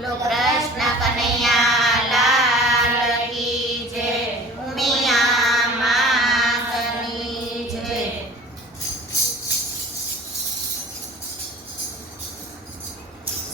બોલો કૃષ્ણ કનૈયા લાલ કી જય, ઉમિયા માતની જય.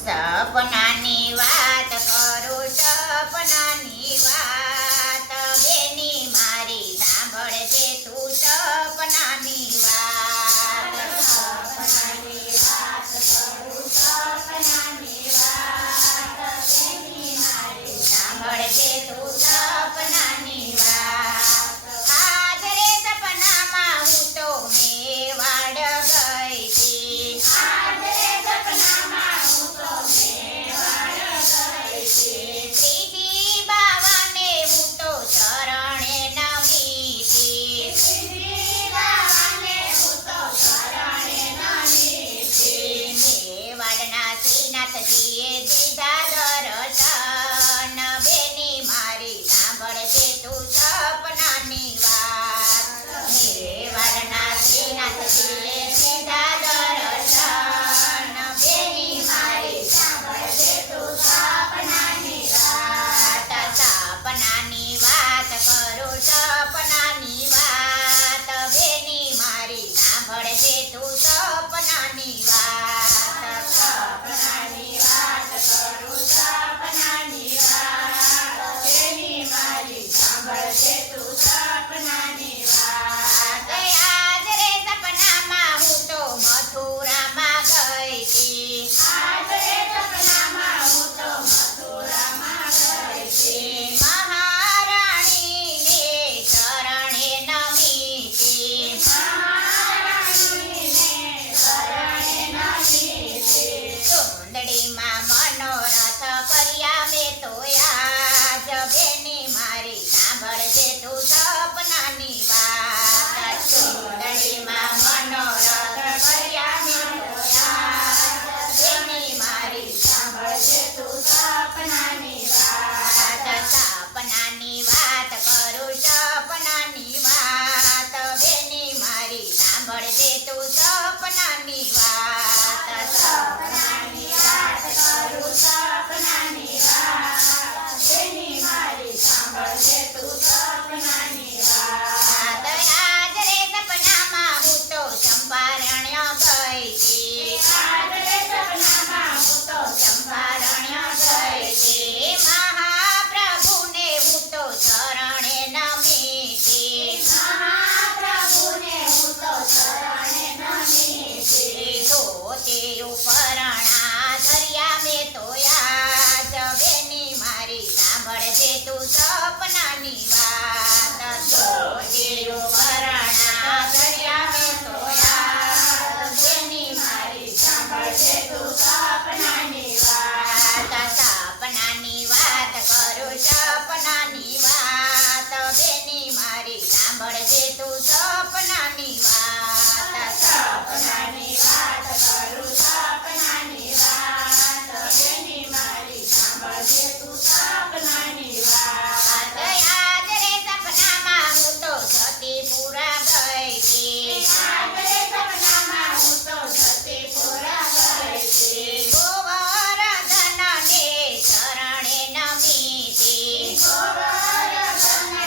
સપનાની વાત કરું, સપનાની વાત બેની મારી સાંભળજે તું સપનાની વાત. સપનાની વાત કરું, સપનાની વાત બેની મારી સાંભળજે તું સપનાની વાત. હાજરે સપનામાં હું તો મેવાડ ગઈ હતી. હાજરે સપનામાં હું તો મેવાડ ગઈ હતી. ત્રીજી બાવાને હું તો શરણે નમી હતી. ત્રીજી બાવાને હું તો શરણે નમી હતી. મેવાડના શ્રીનાથજીએ દીધા દર્શન બેની મારી સાંભળજે તું સપનાની વાત. મેવાડના શ્રીનાથજીએ દીધા દર્શન બેની મારી સાંભળજે તું સપનાની વાત. સપનાની વાત કરું, સપનાની વાત બેની મારી સાંભળજે તું સપનાની વાત. સપનાની વાત કરું, સપનાની વાત બેની મારી સાંભળજે તું સપનાની વાત. હાજરે સપનામાં હું તો મથુરામાં ગઈ હતી. હાજરે સપનામાં હું તો મથુરામાં ગઈ હતી. મહારાણીને શરણે નમી હતી. મહારાણીને શરણે નમી હતી. સુંદડીમાં મનોરથ કર્યા મેં તો આજ બેની મારી સાંભળજે તું સપનાની વાત. સુંદડીમાં મનોરથ કર્યા મેં તો આજ બેની મારી સાંભળજે તું સપનાની વાત. સપનાની વાત કરું, સપનાની વાત બેની મારી સાંભળજે તું સપનાની વાત. સપનાની વાત કરું, સપનાની વાત બેની મારી સાંભળજે તું સપનાની વાત. હાજરે સપનામાં હું તો ચંપારણ્ય ગઈ હતી. હાજરે સપનામાં હું તો ચંપારણ્ય ગઈ હતી. મહાપ્રભુને હું તો શરણે નમી હતી. મહાપ્રભુને હું તો શરણે નમી હતી. ધોતી ઉપરણા ધર્યા મેં તો આજ બેની મારી સાંભળજે તું સપનાની વાત. ધોતી ઉપરણા ધર્યા મેં તો આજ બેની મારી સાંભળજે તું સપનાની વાત. સપનાની વાત કરું, સપનાની વાત બેની મારી સાંભળજે તું સપનાની વાત. સપનાની વાત કરું, સપનાની વાત બેની મારી સાંભળજે તું સપનાની વાત. હાજરે સપનામાં હું તો સતીપુરા ગઈ હતી. હાજરે સપનામાં હું તો સતીપુરા ગઈ હતી. ગોવર્ધનને શરણે નમી હતી. ગોવર્ધનને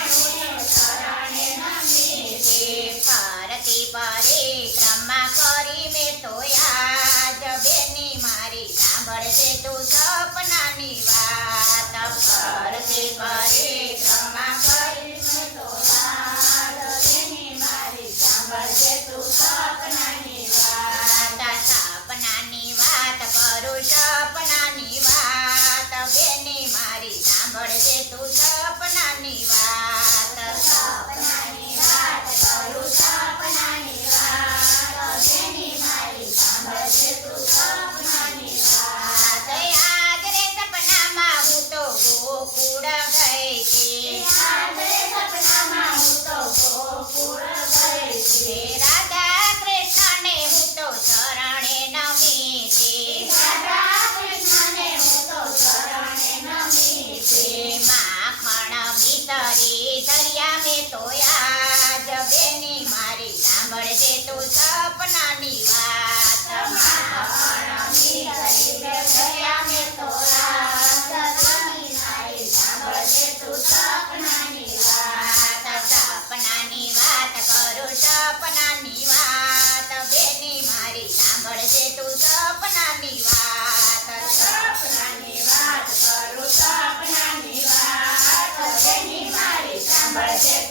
શરણે નમી હતી. ફરતી પરિક્રમા કરી મેં તો આજ બેની મારી સાંભળજે તું સપનાની વાત. ફરતી પરિક્રમા કરી મેં તો આજ બેની મારી સાંભળજે તું સપનાની વાત. સપનાની વાત કરું, સપનાની વાત બેની મારી સાંભળજે તું સપનાની વાત. સપનાની વાત કરું, સપનાની વાત બેની મારી સાંભળજે તું સપનાની વાત. હાજરે સપનામાં હું તો ગોકુળ ગઈ હતી. હાજરે સપનામાં હું તો ગોકુળ ગઈ હતી. રાધા કૃષ્ણને હું તો શરણે નમી હતી. રાધા કૃષ્ણને હું તો શરણે નમી હતી. માખણ મિસરી ધર્યા મેં તો આજ બેની મારી સાંભળજે તું સપનાની વાત. માખણ મિસરી ધર્યા મેં તો આજ છે